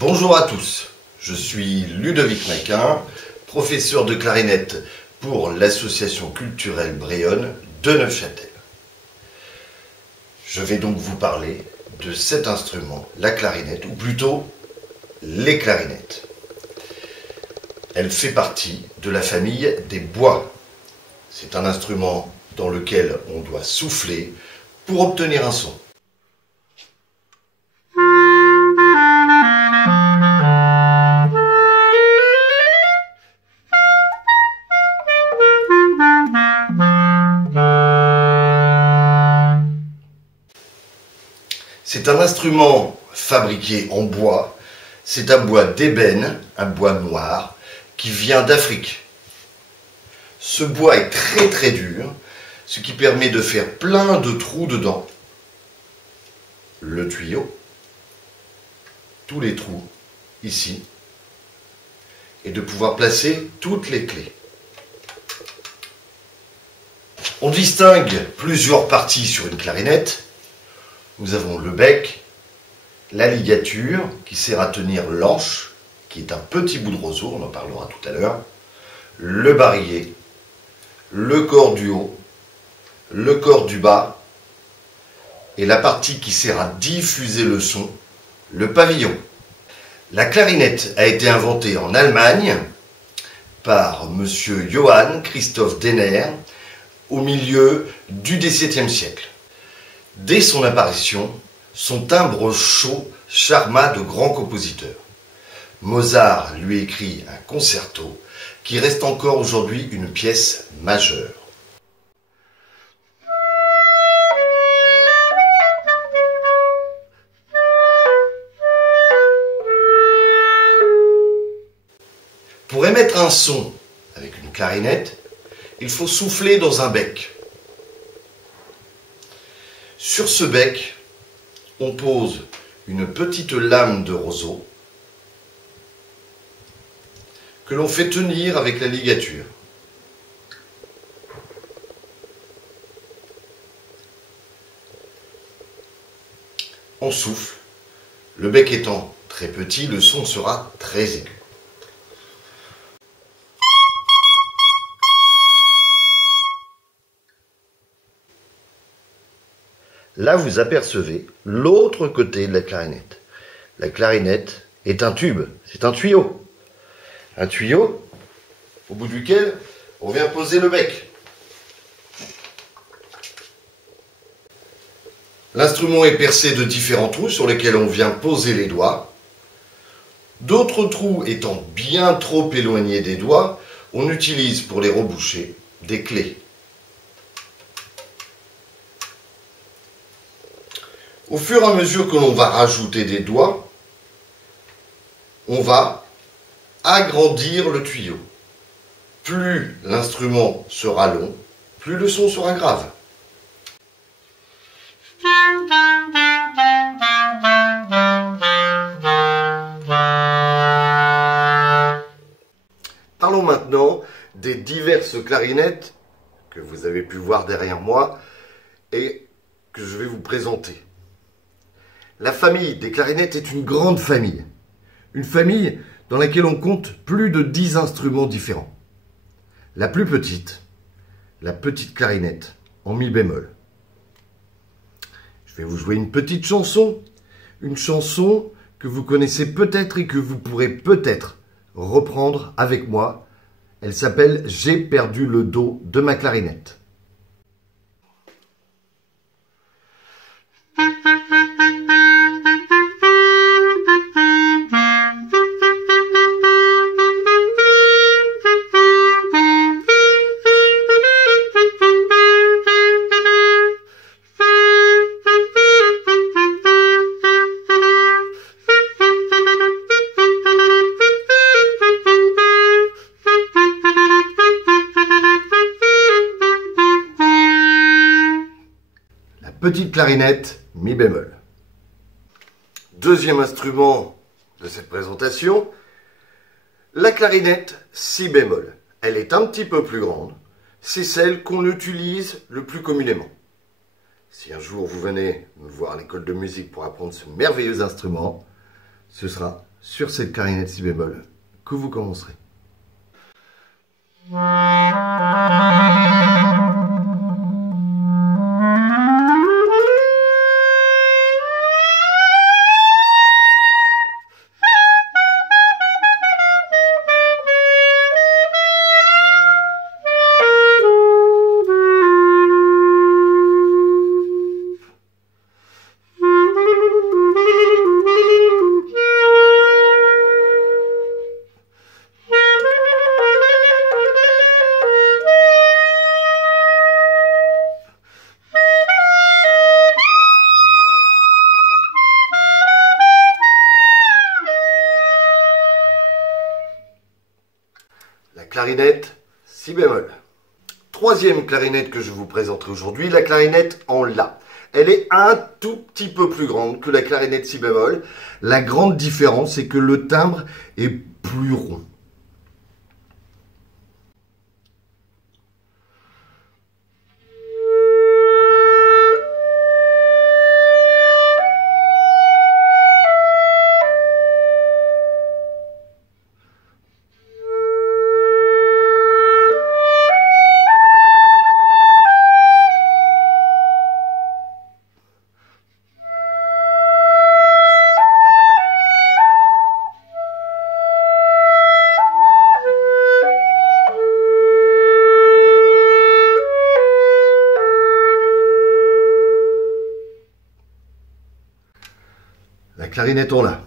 Bonjour à tous, je suis Ludovic Maquin, professeur de clarinette pour l'association culturelle Bréonne de Neufchâtel. Je vais donc vous parler de cet instrument, la clarinette, ou plutôt les clarinettes. Elle fait partie de la famille des bois. C'est un instrument dans lequel on doit souffler pour obtenir un son. C'est un instrument fabriqué en bois. C'est un bois d'ébène, un bois noir, qui vient d'Afrique. Ce bois est très dur, ce qui permet de faire plein de trous dedans. Le tuyau, tous les trous, ici, et de pouvoir placer toutes les clés. On distingue plusieurs parties sur une clarinette. Nous avons le bec, la ligature qui sert à tenir l'anche, qui est un petit bout de roseau, on en parlera tout à l'heure, le barillet, le corps du haut, le corps du bas, et la partie qui sert à diffuser le son, le pavillon. La clarinette a été inventée en Allemagne par M. Johann Christoph Denner au milieu du XVIIe siècle. Dès son apparition, son timbre chaud charma de grands compositeurs. Mozart lui écrit un concerto qui reste encore aujourd'hui une pièce majeure. Pour émettre un son avec une clarinette, il faut souffler dans un bec. Sur ce bec, on pose une petite lame de roseau que l'on fait tenir avec la ligature. On souffle. Le bec étant très petit, le son sera très aigu. Là, vous apercevez l'autre côté de la clarinette. La clarinette est un tube, c'est un tuyau. Un tuyau au bout duquel on vient poser le bec. L'instrument est percé de différents trous sur lesquels on vient poser les doigts. D'autres trous étant bien trop éloignés des doigts, on utilise pour les reboucher des clés. Au fur et à mesure que l'on va rajouter des doigts, on va agrandir le tuyau. Plus l'instrument sera long, plus le son sera grave. Parlons maintenant des diverses clarinettes que vous avez pu voir derrière moi et que je vais vous présenter. La famille des clarinettes est une grande famille. Une famille dans laquelle on compte plus de 10 instruments différents. La plus petite, la petite clarinette en mi bémol. Je vais vous jouer une petite chanson. Une chanson que vous connaissez peut-être et que vous pourrez peut-être reprendre avec moi. Elle s'appelle « J'ai perdu le do de ma clarinette ». Petite clarinette, mi bémol. Deuxième instrument de cette présentation, la clarinette, si bémol. Elle est un petit peu plus grande, c'est celle qu'on utilise le plus communément. Si un jour vous venez me voir à l'école de musique pour apprendre ce merveilleux instrument, ce sera sur cette clarinette si bémol que vous commencerez. La clarinette si bémol. Troisième clarinette que je vous présenterai aujourd'hui, la clarinette en La. Elle est un tout petit peu plus grande que la clarinette si bémol. La grande différence, c'est que le timbre est plus rond. La clarinette en La.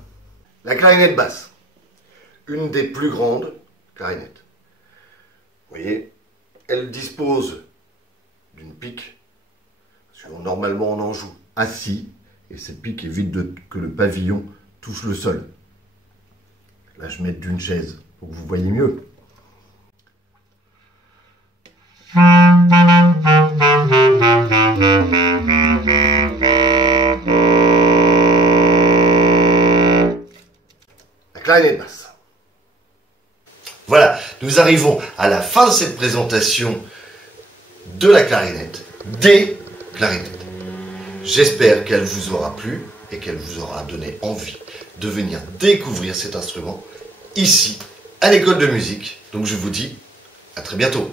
La clarinette basse. Une des plus grandes clarinettes. Vous voyez, elle dispose d'une pique. Parce que normalement on en joue assis. Et cette pique évite que le pavillon touche le sol. Là je mets d'une chaise pour que vous voyez mieux. Clarinette basse. Voilà, nous arrivons à la fin de cette présentation de la clarinette, des clarinettes. J'espère qu'elle vous aura plu et qu'elle vous aura donné envie de venir découvrir cet instrument ici, à l'école de musique. Donc je vous dis à très bientôt.